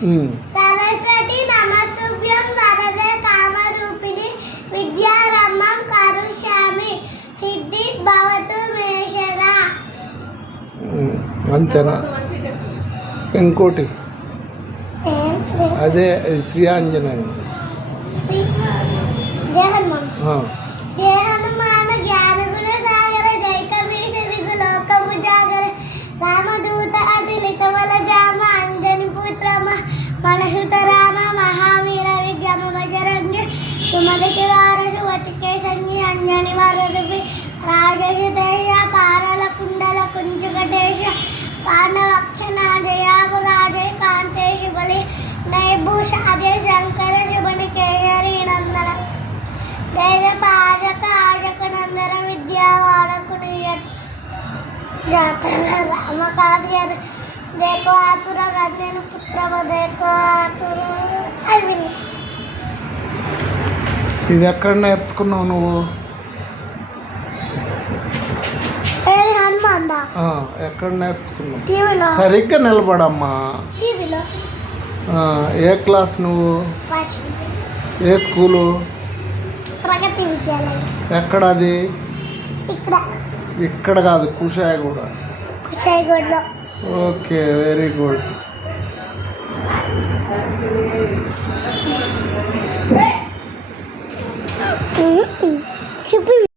సరస్వతి నమస్తుభ్యం వరదే కామరూపిణి విద్యారమ్మం కరుష్యామి సిద్ధి భవతు మేషరా. అంతేనా? ఇంకోటి అదే శ్రీ ఆంజనేయ. జయ హనుమాన్. జయ హనుమాన్ జ్ఞానగుణ సాగర జై కవీశ దిగు లోకము జాగర రామదూత అతిలిత వల జామ అంజని పుత్రమ మనసుత రామ మహావీర విద్యమ బజరంగ సుమదికి వారసు వతికే సంజి అంజని వరదుపి రాజసుతేయ పారల కుండల కుంజుకటేశ పాండవక్షణ జయాపు రాజయ కాంతేశ బలి నైభూష అజయ శంకర శుభని కేయరి నందన దేవ పాజక ఆజక నందన విద్యావాడకుని జాతర రామ కావ్య దేకో ఆతుర గణ్యను పుత్రమ దేకో ఆతుర అవి. ఇది ఎక్కడ నేర్చుకున్నావు నువ్వు? ఏది హనుమాన్ దా? ఎక్కడ నేర్చుకున్నావు? టీవీలో. సరిగ్గా నిలబడమ్మా. టీవీలో. ఏ క్లాస్ నువ్వు? ఫస్ట్. ఏ స్కూలు? ప్రగతి విద్యాలయం. ఎక్కడ అది? ఇక్కడ. ఇక్కడ కాదు, కుషాయిగూడ. కుషాయిగూడలో. Okay, very good. చూపి.